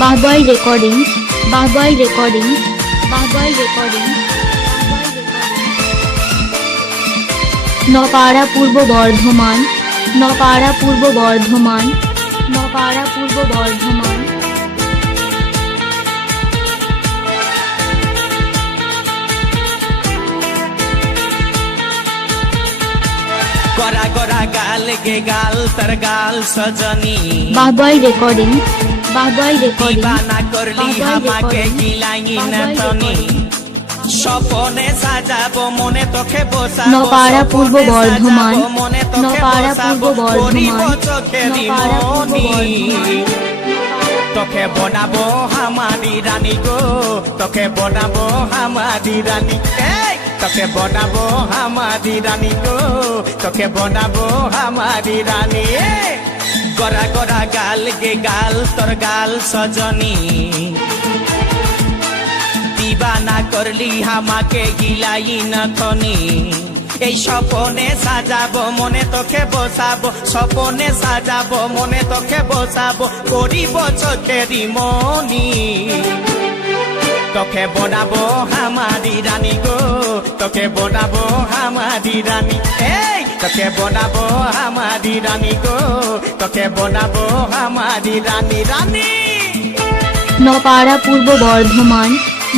বাহবাই recording, বাহবাই recording, বাহবাই recording. নপাড়া পূর্ব বর্ধমান, নপাড়া পূর্ব বর্ধমান, নপাড়া পূর্ব বর্ধমান। गोरा गोरा गाल के गाल तर गाल सजनी বাহবাই রেকর্ডিং, বাহবাই রেকর্ডিং, दीवाना करली हमाके गिलाई न तनी স্বপনে সাজাবো মনে তোকে বসাবো নপাড়া পূর্ব বর্ধমান, মনে তোকে নপাড়া পূর্ব বসাবো করিব বর্ধমান, চোখেরি নপাড়া পূর্ব মনি বর্ধমান। তোকে বনাবো হামারি রানী গো তোকে বনাবো হামারি রানী এই তোকে বনাবো হামারি রানী গো তোকে বনাবো হামারি রানী গোরা গোরা গাল গে গাল তোর গাল সজনী দিবানা করলি হামাকে গিলাই নথনি এই স্বপনে সাজাবো মনে তোকে বসাবো স্বপনে সাজাবো মনে তোকে বসাবো করিব চোখেরি মনি তোকে বনাবো হামারি রানী গো তোকে বনাবো হামারি রানী এই তোকে বনাবো হামারি রানী গো তোকে বনাবো হামারি রানী রানী নপাড়া পূর্ব বর্ধমান,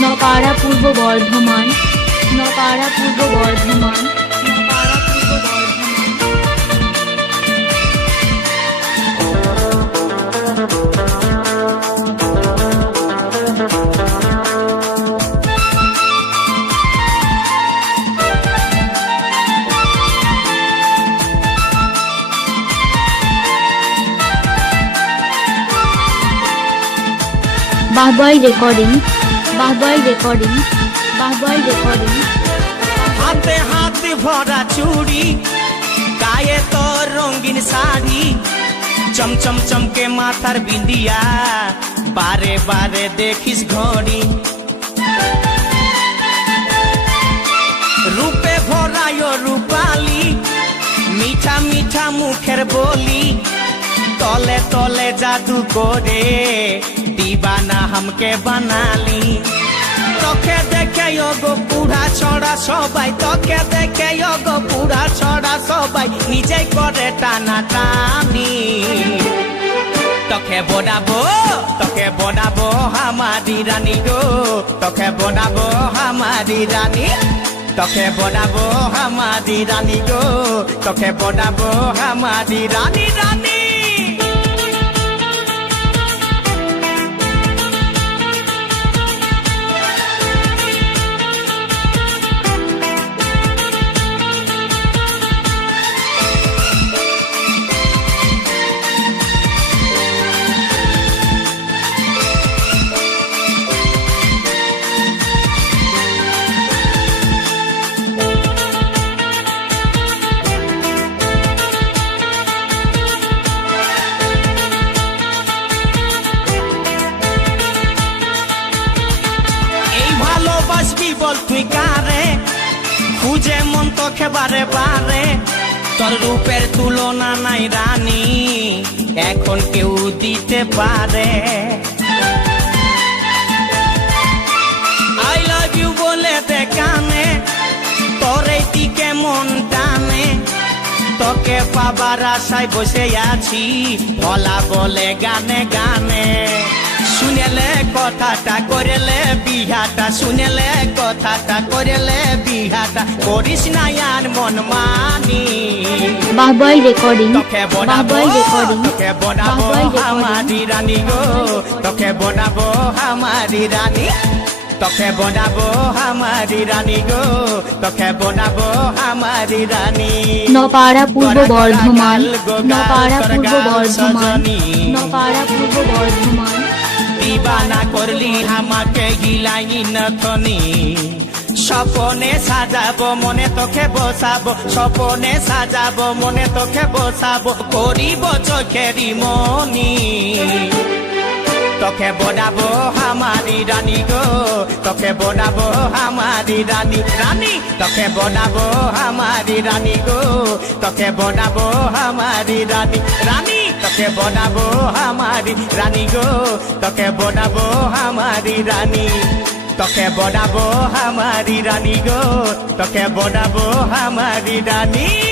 নপাড়া পূর্ব বর্ধমান, নপাড়া পূর্ব বর্ধমান, নপাড়া পূর্ব বর্ধমান। বাহবাই রেকর্ডিং, বাহবাই রেকর্ডিং, বাহবাই রেকর্ডিং। হাতে হাত ভরা চুড়ি গায়ে তোর রঙিন শাড়ি চমচম চমকে মাথার বিন্দিয়া বারে বারে দেখিস ঘড়ি রূপে ভরায় রূপালি মিঠা মিঠা মুখের বলি তলে তলে জাদু করে দিবানা हमके বানালি তোকে দেখে গো পুরা ছড়া সবাই তোকে দেখে গো পুরা ছড়া সবাই নিজেই করে টানা টানি তোকে বনাবো হামারি রানী গো তোকে বনাবো হামারি রানী তোকে বনাবো হামারি রানী গো তোকে বনাবো হামারি রানী রানী বল তুই কারে খুঁজে মন তোকে বারে বারে তোর রূপের তুলনা নাই রানী এখন কেউ দিতে পারে আই লাভ ইউ বলে দে কানে তোর এই দিকে মন টানে তোকে পাবার আশায় বসে আছি ভোলা বলে গানে গানে শুনেলে কথাটা করেলে বিহাটা শুনেলে কথাটা করেলে বিহাটা করিস না আর মন মানি বাহবাই রেকর্ডিং, তোকে বনাবো বাহবাই রেকর্ডিং, তোকে বনাবো হামারি রানী গো তোকে বনাবো হামারি রানী তোকে বনাবো হামারি রানী গো তোকে বনাবো হামারি রানী নপাড়া পূর্ব বর্ধমান, নপাড়া পূর্ব বর্ধমান, নপাড়া পূর্ব বর্ধমান। দিবানা করলি আমাকে গিলাই নথনি স্বপনে সাজাবো মনে তোকে বসাবো স্বপনে সাজাবো মনে তোকে বসাবো করিব চোখেরি মনি তোকে বনাবো হামারি রানী গো তোকে বনাবো হামারি রানী রানী তোকে বনাবো হামারি রানী গো তোকে বনাবো হামারি রানী রানী তোকে বনাবো আমারি রানী গো তোকে বনাবো আমারি রানী তোকে বনাবো আমারি রানী গো তোকে বনাবো আমারি রানী